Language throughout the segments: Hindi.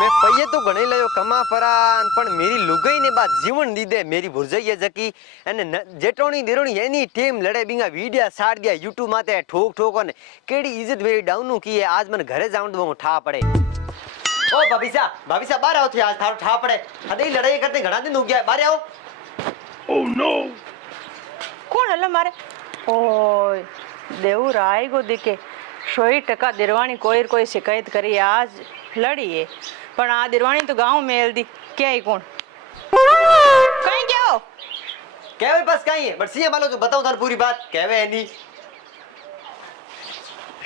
मैं पૈये तो घणे लयो कमा परान पण मेरी लुगाई ने बात जीवन दी दे मेरी भुरजई जकी अने जेटोणी देरोणी एनी टीम लड़े बिंगा वीडियो साड़ दिया यूट्यूब माते ठोक ठोक ने केड़ी इज्जत मेरी डाउन की है आज मन घरे जाऊं तो ठा पड़े। ओ भाभी सा बाहर आओ थे आज थारो ठा पड़े हदे लड़ाई करते घणा दिन हो गया बाहर आओ। ओह नो कौन हल्ला मारे ओय देव राय को दिखे 100% दिरवाणी कोई शिकायत करी आज लड़ी है पण आ दिरवाणी तो गांव में दी क्या ही कौन कहीं क्या हो कहवे बस कहीं है बट सीएम वालों तो बताओ थार पूरी बात कहवे है नहीं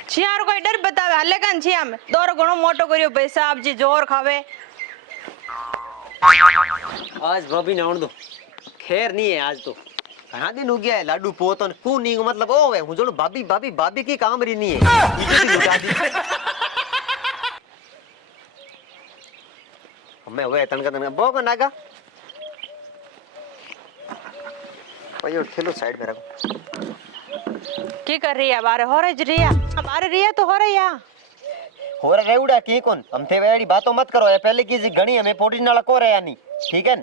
छियार कोई डर बतावे हल्ले कन छिया में दोरो घणो मोटो करियो पैसा आप जी जोर खावे आज भाभी ने आउण दो खैर नहीं है आज तो घणा दिन हो गया है लाडू पोतन कु नहीं मतलब ओ है हूं जो भाभी की काम री नहीं है इज्जत लुटा दी मैं वे तनका बोग नागा भाई और खेलो साइड में रखो की कर रही है बारे हो रही है हमारे रिया तो हो रही है हो रहा उड़ा की कौन हम थे वेड़ी बातों मत करो है पहले की जी घणी हमें पोटी नाला को रहा नहीं ठीक है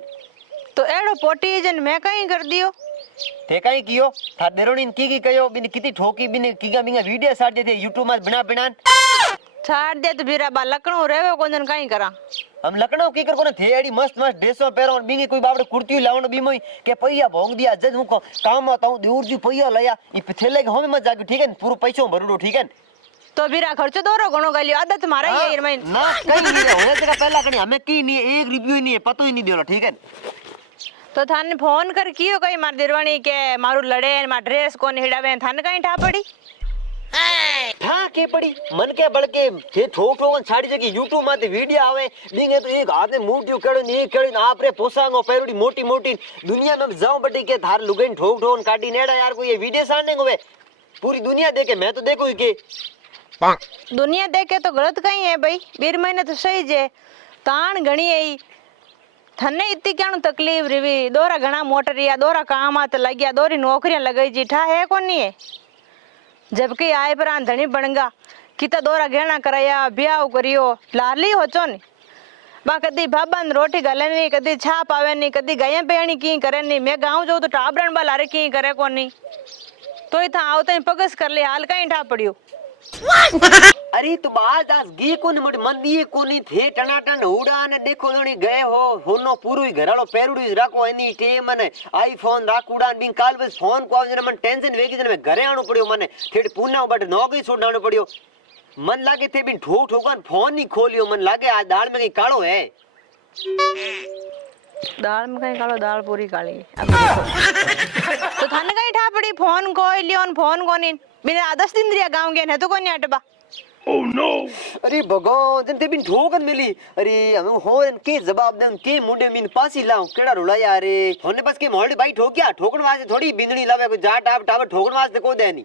तो एड़ो पोटी जन मैं कहीं कर दियो ते कहीं कियो था देरोनी की कयो बिन किती ठोकी बिन कीगा बिंगा वीडियो साड़ दे थे यूट्यूब में बिना बिना छाड़ दे तो बीरा बा लकड़ो रेवे कोन जन कहीं करा हम लखनऊ की कर कोने थे एडी मस्त ड्रेसो पेरो बिंगी कोई बाबड़े कुर्ती लावण बीमोई के पैया भोंग दिया जज मुको काम बताऊं दूर जी पैया लया ई थेले के हमें मत जागे ठीक है पूरा पैसो भरुडो ठीक है तो बीरा खर्चो दोरो घणो गलियो आदत मारा ये मैं ना कहीं नहीं होने से पहला कहीं हमें की नहीं एक रिव्यू ही नहीं है पतो ही नहीं देला ठीक है तो थाने फोन कर कियो कई मार दिरवाणी के मारू लड़े मार ड्रेस कोन हिडावे थाने कहीं ठा पड़ी ठा के पड़ी मन के बड़के थे ठोक ठोक छाड़ी जगी यूट्यूब माते वीडियो आवे बिंगे तो एक हाथ में मूर्तियो केड़ो नहीं केड़ी आप रे पोसांगो पेरुडी मोटी मोटी दुनिया में जाऊं बड़ी के धार लुगन ठोक ठोक काटी नेड़ा यार कोई ये वीडियो सामने होवे पूरी दुनिया देखे मैं तो देखो ही के दुनिया देखे तो गलत कहीं है भाई बीर महीने तो सही जे तान घणी है थने इतनी क्या तकलीफ रही दोरा घना मोटरिया दोरा काम आते लग गया दोरी नौकरियां लगाई जी ठा है कौन नहीं है जबकि आए पर धनी बनगा किता दोरा गहना कराया ब्याह करियो लाली हो चो नी बा कदी भाबन रोटी गले नहीं कदी छा पावे नहीं कदी गया पेणी की करे नहीं मैं गाँव जाऊँ तो टाबरन बा लारे की करे कौन नहीं तो इतना आवते पगस कर ले हाल कहीं ठा पड़ियो अरे तुम आज दास गी कोन मुड मन दिए कोनी थे टनाटन उड़ा ने देखो नणी गए हो होनो पूरो ही घरालो पेरुडी राखो एनी टेम ने आईफोन राखुड़ा बिन काल बस फोन को आवने मन टेंशन वेगी जने मैं घरे आनो पड़ियो मने थेड़ पूना बट नौकरी छोड़नो पड़ियो मन लागे थे बिन ठोक ठोकन फोन नहीं खोलियो मन लागे आज दाल में कहीं कालो है दाल में कहीं कालो दाल पूरी काली तो थाने कहीं ठा पड़ी फोन को लियो फोन को नहीं बिना 10 दिन रिया गांव गए न तो कोनी अटबा ओह नो अरे भगवान जन ते बिन ठोकन मिली अरे हम होन के जवाब देन के मुंडे मिन पासी लाऊं केड़ा रोला यार होने बस के मोहल्ले भाई ठोकिया ठोकन वास्ते थोड़ी बिंदनी लावे कोई जा टाप टाप ठोकन वास्ते को देनी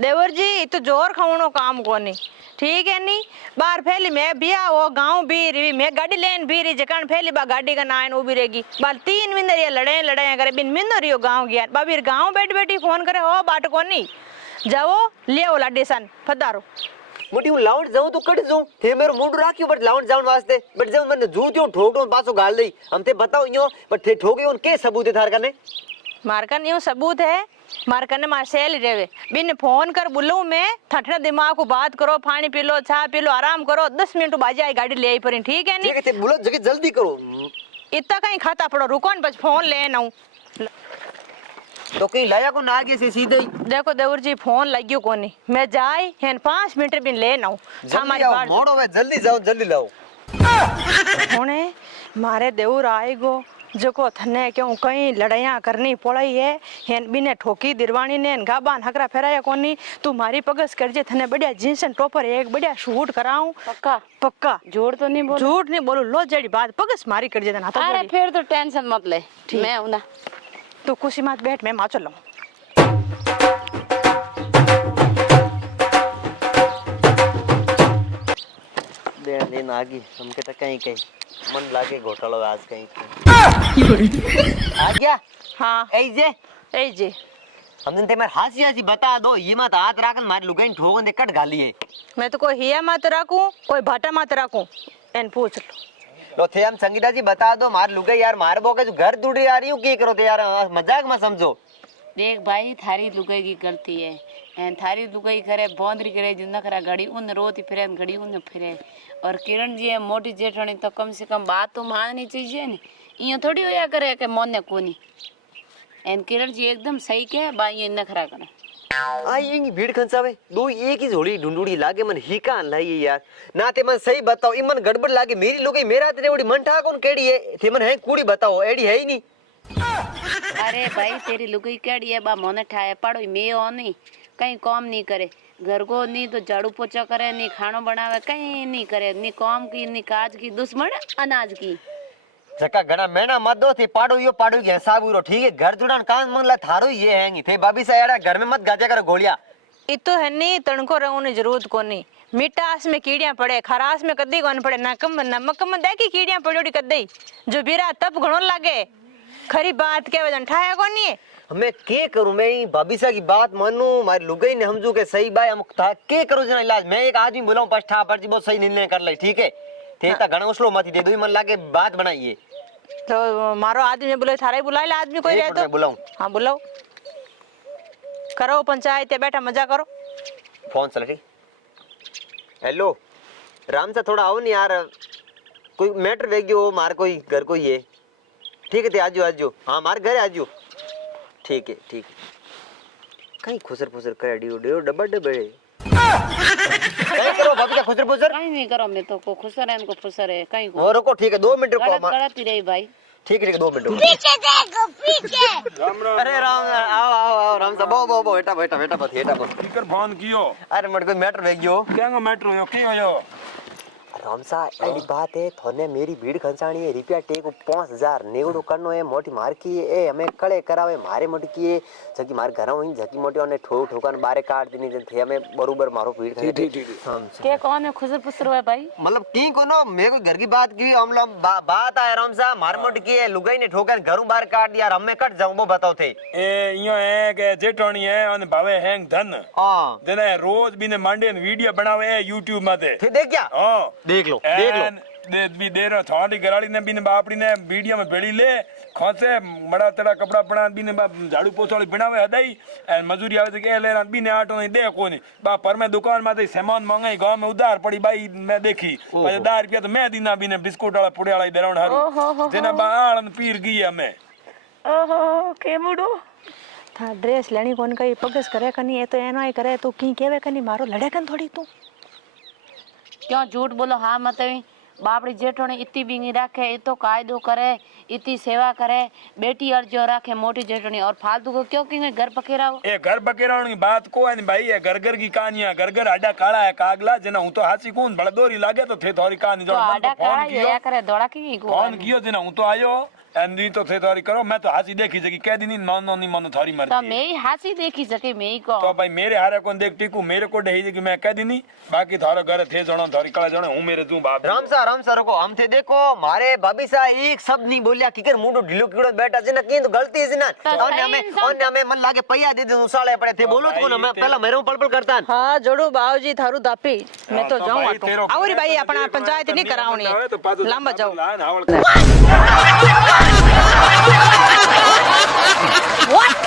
देवर जी तो जोर खावणो काम कोनी ठीक है नी बार फैली मैं बिया वो गांव भी रही मैं गाड़ी लेन भी रही जकान फैली बा गाड़ी का नायन उभी रहेगी बाल 3 मिनरिया लड़ाई करे बिन मिनो रियो गांव गया बाबीर गांव बैठ बैठी फोन करे हो बाट कोनी जाओ ले ओ लाडी सन फदारो मोटी हूं लाउंड जाऊं तो कट जाऊं थे मेरो मुंड राखियो बट लाउंड जाऊं वास्ते बट जब मैंने जूतियो ठोक दो पासो गाल दई हम ते बताओ यो बट थे ठोके उन के सबूत है थार कने मारकन यूं सबूत है मारकन मार सेल रेवे बिन फोन कर बुलू मैं ठठना दिमाग को बात करो पानी पी लो चा पी लो आराम करो 10 मिनट बाजे आई गाड़ी ले आई पर ठीक है नी ठीक है ते बोलो जल्दी जल्दी करो इतना कहीं खाता पड़ो रुको न बस फोन ले नाऊ तो कहीं लाया को ना आगे से सीधे ही देखो देवर जी फोन लगियो कोनी मैं जाई हेन 5 मिनट बिन ले नाऊ हमारी बात मोड़ो वे जल्दी जाओ जल्दी लाओ होने मारे देवर आएगो जको थने क्यों कहीं लड़ाइयां करनी पड़ई है हेन बिने ठोकी दिरवाणी ने गाबान हकरा फेराया कोनी तू मारी पगस करजे थने बढ़िया जींस एंड टॉपर एक बढ़िया शूट कराऊं पक्का पक्का झूठ तो नहीं बोल झूठ नहीं बोलू लो जड़ी बात पगस मारी कर जे ना अरे फिर तो टेंशन मत ले मैं हूं ना तू कुर्सी मत बैठ मैं माचो लाऊं देन लेन आगी हमके तो कहीं कहीं मन लागे घोटालो आज कहीं आ गया हां ए जे हमने ते मार हासी हासी बता दो ये मत हाथ राखन मार लुगाई ठोकन दे कट गाली है मैं तो कोई हिया मत रखूं कोई भाटा मत रखूं एन पूछ लो। लो थे हम संगीता जी बता दो मार लुगाई यार मार बोके जो घर दूड़ी आ रही हूँ की करो तो यार मजाक में समझो। देख भाई थारी लुगाई की गलती है एन थारी लुगाई करे बौंदरी करे जो नखरा घड़ी उन रोती फिरे घड़ी उन फिरे और किरण जी है मोटी जेठानी तो कम से कम बात तो माननी चाहिए ने इं थोड़ी होया करे के मोने कोनी एन किरण जी एकदम सही के बा ये नखरा करे आई येंगी भीड़ खंचावे दो एक ही झोली ढूंढूड़ी लागे मन ही का लाई यार ना ते मन सही बताओ इमन गड़बड़ लागे मेरी लुगाई मेरा तेरे बड़ी मन ठा कौन केड़ी है थे मन है कूड़ी बताओ एड़ी है ही नहीं। अरे भाई तेरी लुगाई केड़ी है बा मोने ठाए पड़ो मैं हो नहीं कहीं काम नहीं करे घर को नहीं तो झाड़ू पोछा करे नहीं खानो बनावे कहीं नहीं करे नहीं काम की नहीं काज की दुश्मन अनाज की जका घना महीना मत दो थे पाड़ो के हिसाब उरो ठीक है घर जुड़ान कान मन ला थारो ये हैंगी थे भाभी से यार घर में मत गाजा करो गोलियां इतो है नहीं तणको रहने जरूरत कोनी मिठास में कीड़ियां पड़े खरास में कदी कौन पड़े नमक में देखी कीड़ियां पड़ोड़ी कदी जो बीरा तब घणो लागे खरी बात के वजन ठाया कोनी मैं के करूं मैं भाभी सा की बात मानू मारी लुगाई ने समझू के सही बाय अमुक था के करूं जना इलाज मैं एक आदमी बुलाऊं पछठा पर्ची बहुत सही निर्णय कर ले ठीक है थे ता घणो उसलो मत दे दो मन लागे बात बनाइए तो मारो आदमी बुलाए थारे बुलाए ला आदमी कोई रहे तो बुलाऊं हाँ बुलाओ करो पंचायत बैठा मजा करो फोन चल रही हेलो राम सा थोड़ा आओ नहीं यार कोई मैटर वेग्यो मार कोई घर कोई है ठीक है ते आजो हाँ मार घर आजो ठीक है कहीं खुसर फुसर कर डियो डब्बा डब्बे कहीं करो भाभी क्या खुसर फुसर कहीं नहीं करो मैं तो को खुसर है इनको खुसर है कहीं को वो रुको ठीक है 2 मिनट रुको गलत ही रही भाई ठीक है 2 मिनट पीछे देखो पीछे अरे राम आओ राम साहब बो बेटा स्पीकर फोन कियो अरे मट कोई मैटर वेग्यो क्या मैटर होयो की होयो राम साहब एडी बात है थोने मेरी भीड़ खंचाणी है रुपया टेको 5000 नेगड़ो करनो है मोटी मार की ए हमें कड़े करावे मारे मोटी की जकी मार घर हुई जकी मोटी ने ठोक ठोकन बारे काट देनी जन थे हमें बरोबर मारो भीड़ ठीक के कौन है खुसर फुसर है भाई मतलब की कोनो मेरे को घर की बात की हम लोग बात आया राम साहब मार मोटी की है लुगाई ने ठोकर घरों बाहर काट दिया हमें कट जाऊं वो बताओ थे ए इयो है के जेठोनी है और भावे हैंग धन हां जने रोज बिने मांडे वीडियो बनावे है YouTube माते थे देख क्या हां देख लो दे भी देर थारी घराली ने बिन बापड़ी ने वीडियो में भेड़ी ले खोसे बड़ा तड़ा कपड़ा पड़ा बिन झाड़ू पोछाड़ी बनावे हदाई एन मजूरी आवे के ले बिन आटो नहीं दे कोनी बा पर मैं दुकान माते सामान मंगाई गांव में उधार पड़ी बाई मैं देखी 1000 रुपया तो मैं दीना बिन बिस्कुट वाला पुड़े वाला देरण हारू जना बा आलन पीर गई हमें ओहो के मुडो था ड्रेस लेनी कौन कई पगस करे कनी ये तो एनो ही करे तू की केवे कनी मारो लड़े कन थोड़ी तू क्यों झूठ बोलो हाँ मत बापड़ी जेठोने इतनी भी नहीं रखे इतो कायदो करे इतनी सेवा करे बेटी अर्जो रखे मोटी जेठोनी और फालतू को क्यों क्यों घर पकेरा हो ए घर पकेराउन की बात को है भाई ये घर घर की कहानियां घर घर आडा काला है कागला जना हूं तो हासी कौन बड़ा दोरी लागे तो थे थोड़ी कहानी तो जो आडा काला फोन कियो ये करे दौड़ा की फोन कियो जना हूं तो आयो एंडी तो थे थोड़ी करो मैं तो हासी देखी सकी कह दी नहीं नहीं मन थोड़ी मर्जी तो मैं ही हासी देखी सके मैं ही को तो भाई मेरे हारे कौन देख टिकू मेरे को डही कि मैं कह दी नहीं बाकी थारो घर थे जणो थोड़ी कला जणो हूं मेरे तू बाप राम सा रुको हम थे देखो मारे भाभी सा एक शब्द नहीं बोलिया किकर मुंडो ढीलो कीड़ो बैठा जना की तो गलती है जना और हमें मन लागे पैया दे दे उसाले पड़े थे बोलो तो मैं पहला मेरे पलपल करता हाँ जोड़ो बाबूजी थारू दापी मैं तो तो जाऊं भाई आटो तेरो आवरी भाई अपना पंचायत नहीं करावनी है लंबा जाओ लान हावल What?